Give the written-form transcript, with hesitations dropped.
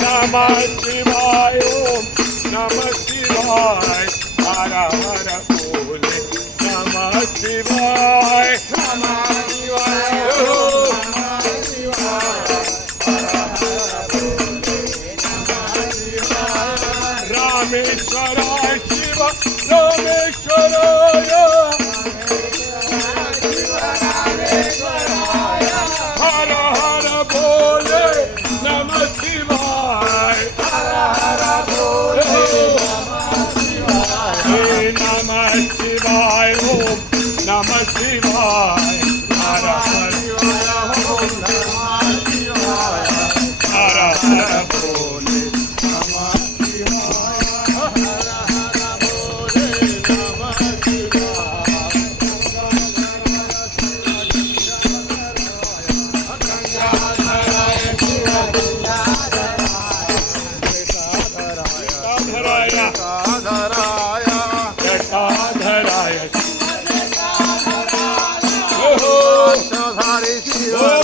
नमः शिवाय ओम नमः शिवाय हर हर बोले नमः शिवाय नमः शिवाय ओम नमः शिवाय रामेश्वराय शिव रामेश्वराय हर हर बोले नमः शिवाय हर हर बोले नमः शिवाय ओम नमः शिवाय हर हर ओम नमः शिवाय हर हर बोले नमः शिवाय हर हर बोले नमः शिवाय जटाधराय शिव